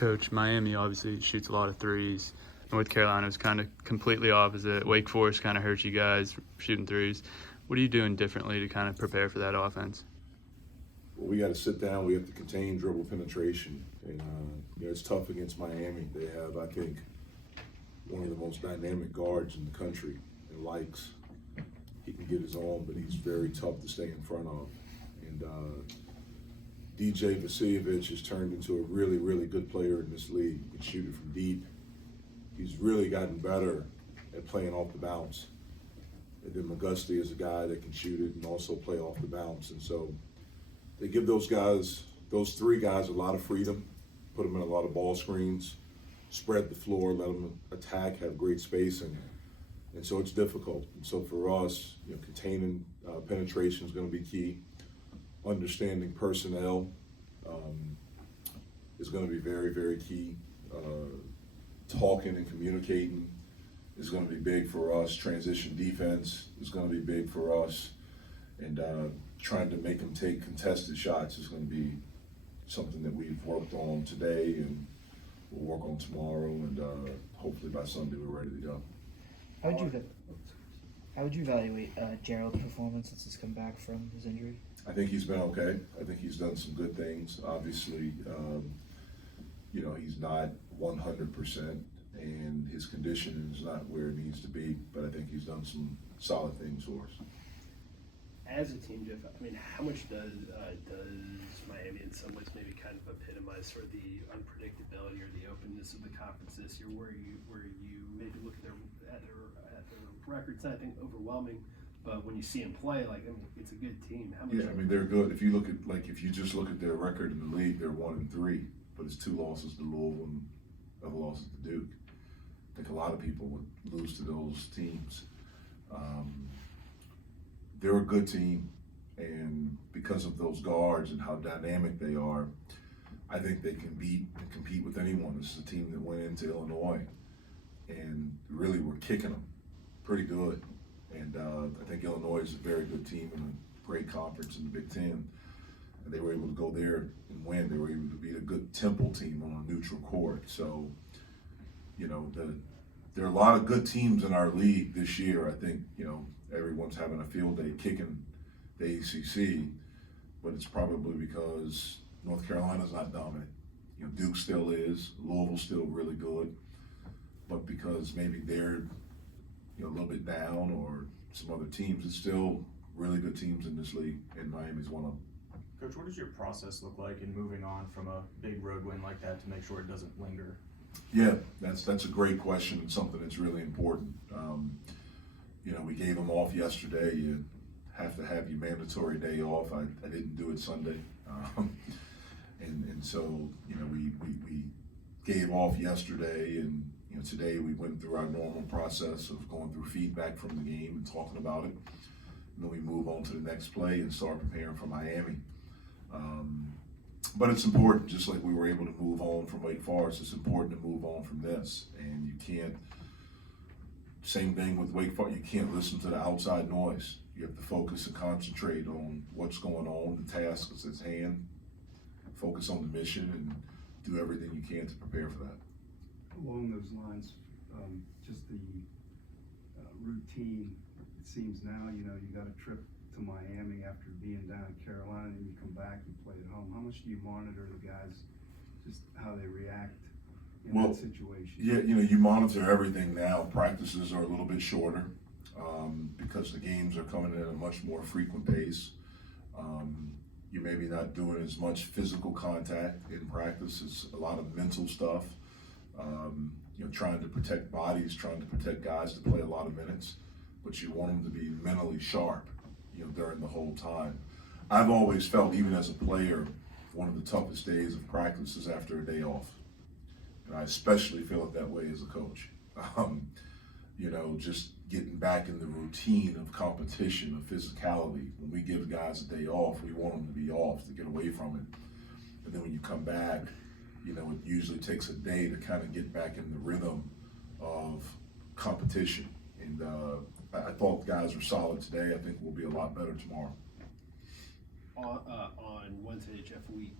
Coach, Miami obviously shoots a lot of threes. North Carolina was kind of completely opposite. Wake Forest kind of hurt you guys shooting threes. What are you doing differently to kind of prepare for that offense? Well, we got to sit down. We have to contain dribble penetration, and it's tough against Miami. They have, I think, one of the most dynamic guards in the country, and likes. He can get his own, but he's very tough to stay in front of. And DJ Vasiljevic has turned into a really, really good player in this league. He can shoot it from deep. He's really gotten better at playing off the bounce. And then McGusty is a guy that can shoot it and also play off the bounce. And so they give those three guys a lot of freedom, put them in a lot of ball screens, spread the floor, let them attack, have great spacing. And so it's difficult. And so for us, containing penetration is going to be key. Understanding personnel is going to be very, very key. Talking and communicating is going to be big for us. Transition defense is going to be big for us. And trying to make them take contested shots is going to be something that we've worked on today and we'll work on tomorrow. And hopefully by Sunday we're ready to go. How would you evaluate Gerald's performance since he's come back from his injury? I think he's been okay. I think he's done some good things. Obviously, he's not 100%, and his condition is not where it needs to be. But I think he's done some solid things for us. As a team, Jeff, I mean, how much does Miami in some ways maybe kind of epitomize sort of the unpredictability or the openness of the conference this year, where you maybe look at their records, I think overwhelming, but when you see them play, it's a good team. They're good. If you just look at their record in the league, they're 1-3, but it's 2 losses to Louisville and other losses to Duke. I think a lot of people would lose to those teams. They're a good team, and because of those guards and how dynamic they are, I think they can beat and compete with anyone. This is a team that went into Illinois and really were kicking them pretty good. And I think Illinois is a very good team and a great conference in the Big Ten. And they were able to go there and win. They were able to beat a good Temple team on a neutral court. So, there are a lot of good teams in our league this year. I think, everyone's having a field day kicking the ACC, but it's probably because North Carolina's not dominant. Duke still is, Louisville's still really good, but because maybe they're a little bit down or some other teams, it's still really good teams in this league, and Miami's one of them. Coach, what does your process look like in moving on from a big road win like that to make sure it doesn't linger? Yeah, that's a great question and something that's really important. We gave them off yesterday. You have to have your mandatory day off. I didn't do it Sunday. And so, we gave off yesterday, and today we went through our normal process of going through feedback from the game and talking about it. And then we move on to the next play and start preparing for Miami. But it's important, just like we were able to move on from Wake Forest, it's important to move on from this. And you can't, same thing with Wake Forest, you can't listen to the outside noise. You have to focus and concentrate on what's going on, the task that's at hand, focus on the mission, and do everything you can to prepare for that. Along those lines, just the routine, it seems now, you got a trip to Miami after being down in Carolina, and you come back and play at home. How much do you monitor the guys, just how they react in that situation? Yeah, you monitor everything now. Practices are a little bit shorter because the games are coming at a much more frequent pace. You're maybe not doing as much physical contact in practice. It's a lot of mental stuff. Trying to protect bodies, trying to protect guys to play a lot of minutes, but you want them to be mentally sharp, during the whole time. I've always felt, even as a player, one of the toughest days of practice is after a day off. And I especially feel it that way as a coach. Just getting back in the routine of competition, of physicality. When we give guys a day off, we want them to be off, to get away from it. And then when you come back, it usually takes a day to kind of get back in the rhythm of competition. And I thought the guys were solid today. I think we'll be a lot better tomorrow. On Wednesday, Jeff, we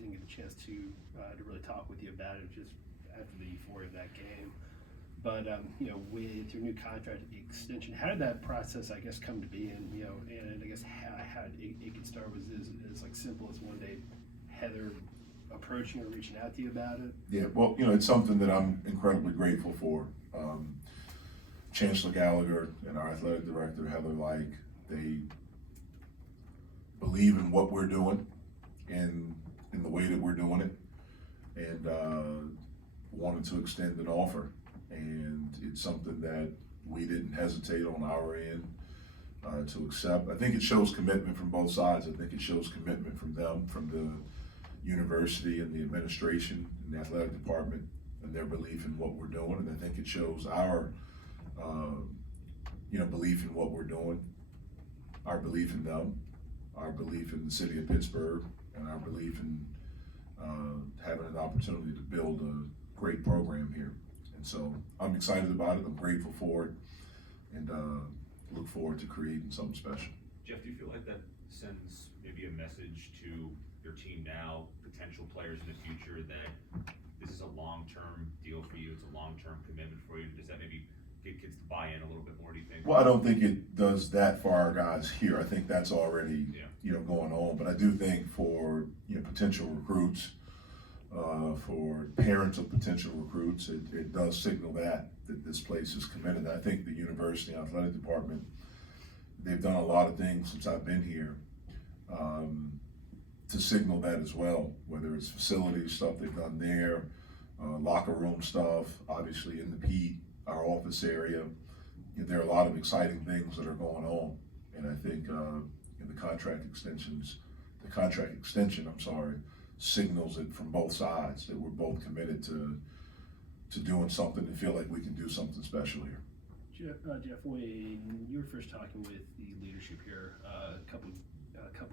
didn't get a chance to really talk with you about it just after the euphoria of that game. But with your new contract extension, how did that process, I guess, come to be? And and I guess how it could start was as like simple as one day Heather approaching or reaching out to you about it. Yeah, well, it's something that I'm incredibly grateful for. Chancellor Gallagher and our athletic director Heather, they believe in what we're doing and in the way that we're doing it, and wanted to extend an offer. And it's something that we didn't hesitate on our end to accept. I think it shows commitment from both sides. I think it shows commitment from them, from the university and the administration and the athletic department, and their belief in what we're doing. And I think it shows our, belief in what we're doing, our belief in them, our belief in the city of Pittsburgh, and our belief in having an opportunity to build a great program here. And so I'm excited about it. I'm grateful for it, and look forward to creating something special. Jeff, do you feel like that sends maybe a message to your team now, potential players in the future, that this is a long-term deal for you, it's a long-term commitment for you? Does that maybe get kids to buy in a little bit more, do you think? Well, I don't think it does that for our guys here. I think that's already going on. But I do think for potential recruits, for parents of potential recruits, it does signal that this place is committed. I think the university athletic department, they've done a lot of things since I've been here to signal that as well, whether it's facilities, stuff they've done there, locker room stuff, obviously in the Pitt, our office area. There are a lot of exciting things that are going on. And I think the contract extension, signals it from both sides that we're both committed to doing something and feel like we can do something special here. Jeff, when you were first talking with the leadership here a couple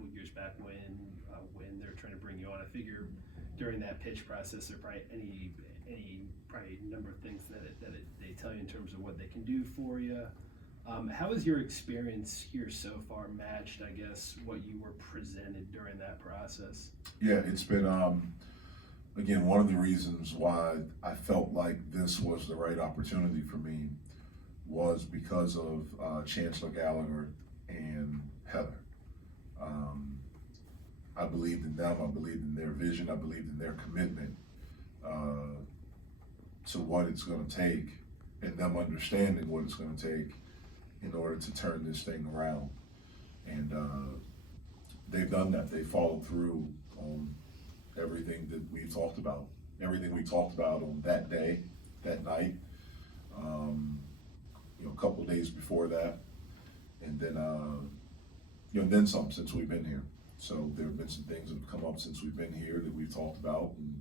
of years back, when they're trying to bring you on, I figure during that pitch process, there are probably any number of things that they tell you in terms of what they can do for you. How has your experience here so far matched, I guess, what you were presented during that process? Yeah, it's been, again, one of the reasons why I felt like this was the right opportunity for me was because of Chancellor Gallagher and Heather. I believed in them, I believed in their vision, I believed in their commitment to what it's going to take, and them understanding what it's going to take in order to turn this thing around. And they've done that. They followed through on everything that we talked about. Everything we talked about on that day, that night, a couple of days before that, and then then some since we've been here. So there have been some things that have come up since we've been here that we've talked about, and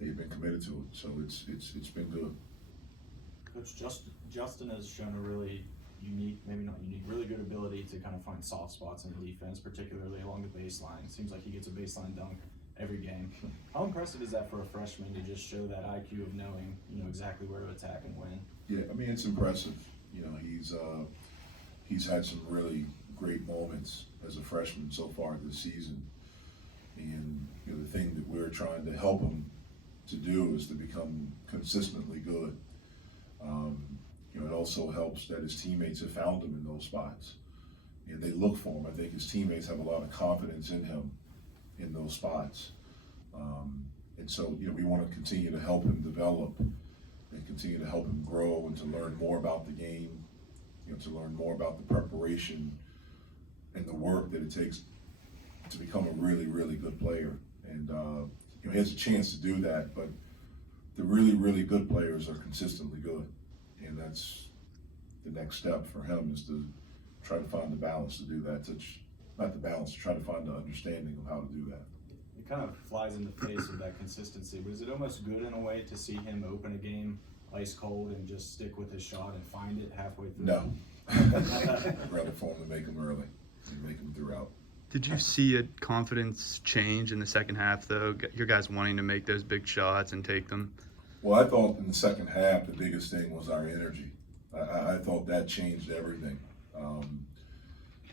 they've been committed to it. So it's been good. Coach, Justin has shown a really unique, maybe not unique, really good ability to kind of find soft spots in the defense, particularly along the baseline. It seems like he gets a baseline dunk every game. How impressive is that for a freshman to just show that IQ of knowing, exactly where to attack and when? Yeah, I mean, it's impressive. He's had some really great moments as a freshman so far this season. And the thing that we're trying to help him to do is to become consistently good. It also helps that his teammates have found him in those spots. And they look for him. I think his teammates have a lot of confidence in him in those spots. And so, we want to continue to help him develop and continue to help him grow and to learn more about the game, to learn more about the preparation and the work that it takes to become a really, really good player. And, he has a chance to do that, but the really, really good players are consistently good. And that's the next step for him, is to try to find the balance to do that. Not the balance, to try to find the understanding of how to do that. It kind of flies in the face of that consistency, but is it almost good in a way to see him open a game ice cold and just stick with his shot and find it halfway through? No. I'd rather for him to make him early and make him throughout. Did you see a confidence change in the second half, though? Your guys wanting to make those big shots and take them? Well, I thought in the second half, the biggest thing was our energy. I thought that changed everything.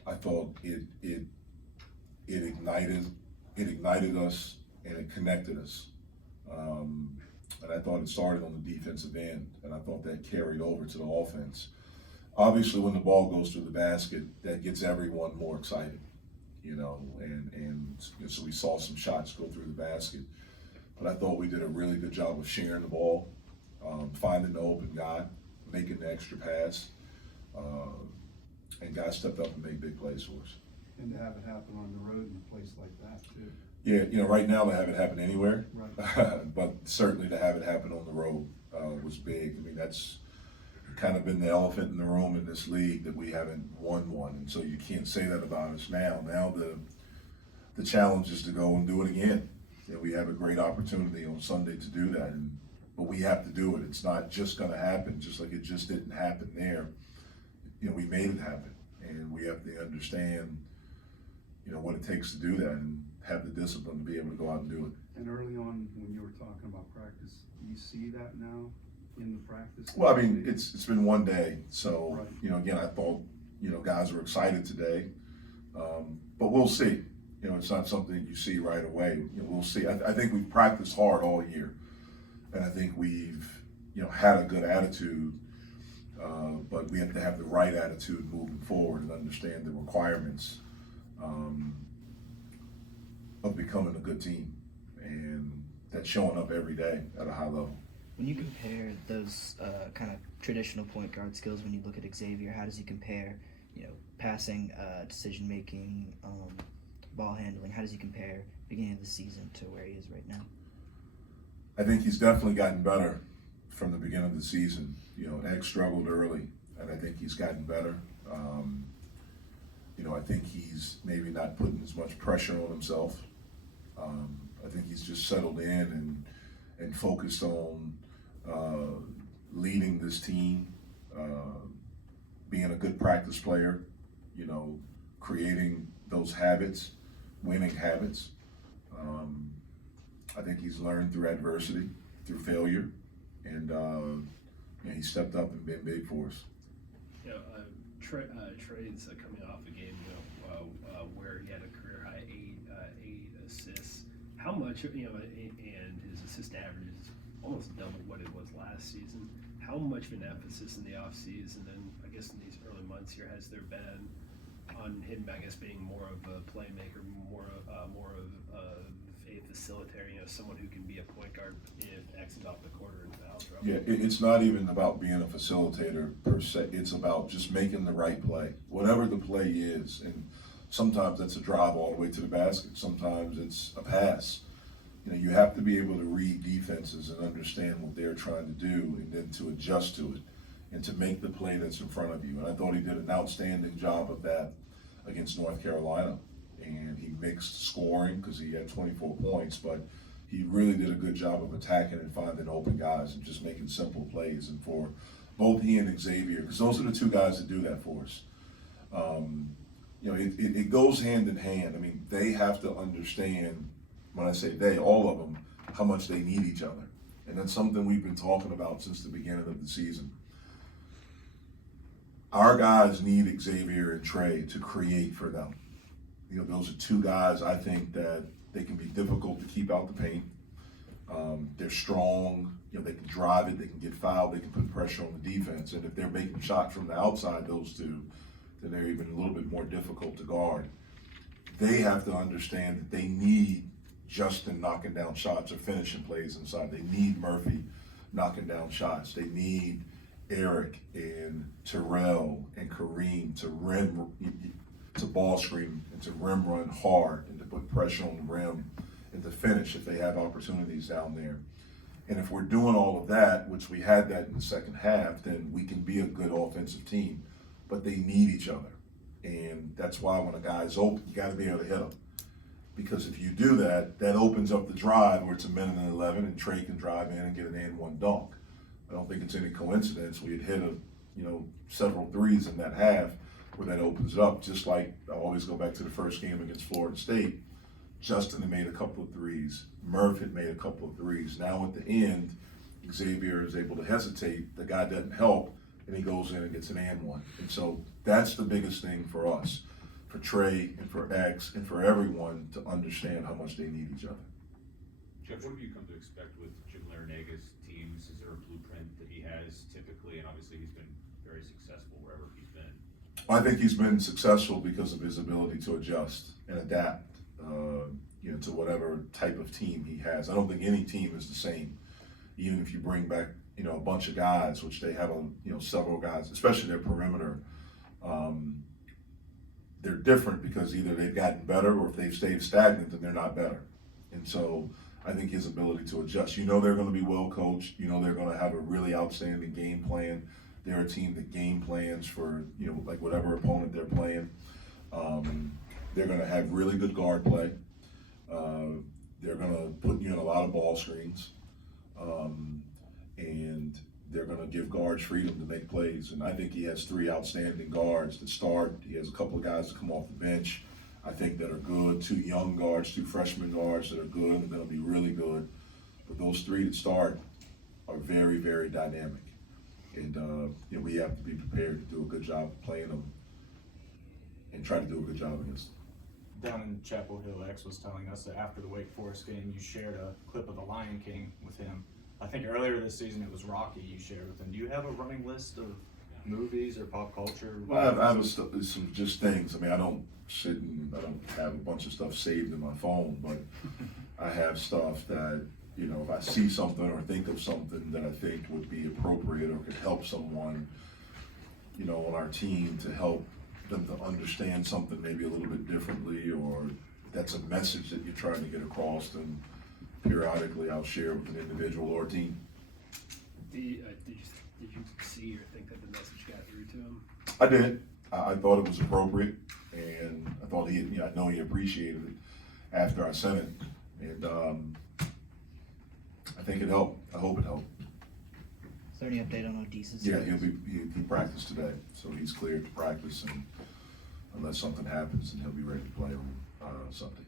I thought it ignited it ignited us and it connected us. And I thought it started on the defensive end, and I thought that carried over to the offense. Obviously, when the ball goes through the basket, that gets everyone more excited, and so we saw some shots go through the basket. But I thought we did a really good job of sharing the ball, finding the open guy, making the extra pass, and guys stepped up and made big plays for us. And to have it happen on the road in a place like that too. Yeah, right now to have it happen anywhere, Right. but certainly to have it happen on the road was big. I mean, that's kind of been the elephant in the room in this league, that we haven't won one, and so you can't say that about us now. Now the challenge is to go and do it again. We have a great opportunity on Sunday to do that, but we have to do it. It's not just going to happen, just like it just didn't happen there. We made it happen, and we have to understand, what it takes to do that and have the discipline to be able to go out and do it. And early on, when you were talking about practice, do you see that now in the practice? Well, I mean, it's been one day, so Right. again, I thought guys were excited today, but we'll see. It's not something you see right away. We'll see. I think we've practiced hard all year, and I think we've had a good attitude, but we have to have the right attitude moving forward and understand the requirements of becoming a good team, and that's showing up every day at a high level. When you compare those kind of traditional point guard skills, when you look at Xavier, how does he compare, passing, decision making, ball handling? How does he compare beginning of the season to where he is right now? I think he's definitely gotten better from the beginning of the season. Egg struggled early, and I think he's gotten better. I think he's maybe not putting as much pressure on himself. I think he's just settled in and focused on leading this team, being a good practice player, creating those habits, winning habits. I think he's learned through adversity, through failure, and he stepped up and been big for us. Trey's coming off a game, where he had a career high eight assists. How much, and his assist average is almost double what it was last season. How much of an emphasis in the offseason, and I guess in these early months here, has there been on him, I guess, being more of a playmaker, more of a facilitator, someone who can be a point guard if X is off the court or in foul trouble? Yeah, it's not even about being a facilitator per se. It's about just making the right play, whatever the play is. And sometimes that's a drive all the way to the basket. Sometimes it's a pass. You have to be able to read defenses and understand what they're trying to do, and then to adjust to it and to make the play that's in front of you. And I thought he did an outstanding job of that against North Carolina. And he mixed scoring because he had 24 points, but he really did a good job of attacking and finding open guys and just making simple plays. And for both he and Xavier, because those are the two guys that do that for us, it goes hand in hand. I mean, they have to understand, when I say they, all of them, how much they need each other. And that's something we've been talking about since the beginning of the season. Our guys need Xavier and Trey to create for them. Those are two guys I think that they can be difficult to keep out the paint. They're strong. They can drive it. They can get fouled. They can put pressure on the defense. And if they're making shots from the outside, those two, then they're even a little bit more difficult to guard. They have to understand that they need Justin knocking down shots or finishing plays inside. They need Murphy knocking down shots. They need Eric and Terrell and Kareem to ball screen and to rim run hard and to put pressure on the rim and to finish if they have opportunities down there. And if we're doing all of that, which we had that in the second half, then we can be a good offensive team. But they need each other. And that's why when a guy's open, you got to be able to hit him. Because if you do that, that opens up the drive where it's a minute and 11 and Trey can drive in and get an and-one dunk. I don't think it's any coincidence we had hit several threes in that half where that opens it up. Just like I always go back to the first game against Florida State. Justin had made a couple of threes. Murph had made a couple of threes. Now at the end, Xavier is able to hesitate. The guy doesn't help, and he goes in and gets an and one. And so that's the biggest thing for us. for Trey and for X and for everyone to understand how much they need each other. Jeff, what have you come to expect with Jim Larinaga's teams? Is there a blueprint that he has typically? And obviously he's been very successful wherever he's been. I think he's been successful because of his ability to adjust and adapt, to whatever type of team he has. I don't think any team is the same. Even if you bring back, a bunch of guys, which they have, several guys, especially their perimeter, they're different because either they've gotten better or if they've stayed stagnant, then they're not better. And so I think his ability to adjust, they're going to be well coached. They're going to have a really outstanding game plan. They're a team that game plans for, like whatever opponent they're playing. They're going to have really good guard play. They're going to put you in a lot of ball screens. And they're going to give guards freedom to make plays. And I think he has 3 outstanding guards that start. He has a couple of guys that come off the bench, I think, that are good. 2 young guards, 2 freshman guards that are good and going to be really good. But those 3 that start are very, very dynamic. And we have to be prepared to do a good job of playing them and try to do a good job against them. Down in Chapel Hill, X was telling us that after the Wake Forest game, you shared a clip of The Lion King with him. I think earlier this season it was Rocky you shared with him. Do you have a running list of movies or pop culture? Well, I have some just things. I mean, I don't have a bunch of stuff saved in my phone, but I have stuff that, if I see something or think of something that I think would be appropriate or could help someone, on our team to help them to understand something maybe a little bit differently, or that's a message that you're trying to get across, then periodically I'll share with an individual or team. Did you see or think that the message got through to him? I did. I thought it was appropriate, and I thought I know he appreciated it after I sent it, and I think it helped. I hope it helped. Is there any update on Odysseus? Yeah, he practiced today, so he's cleared to practice, and unless something happens, then he'll be ready to play on Sunday.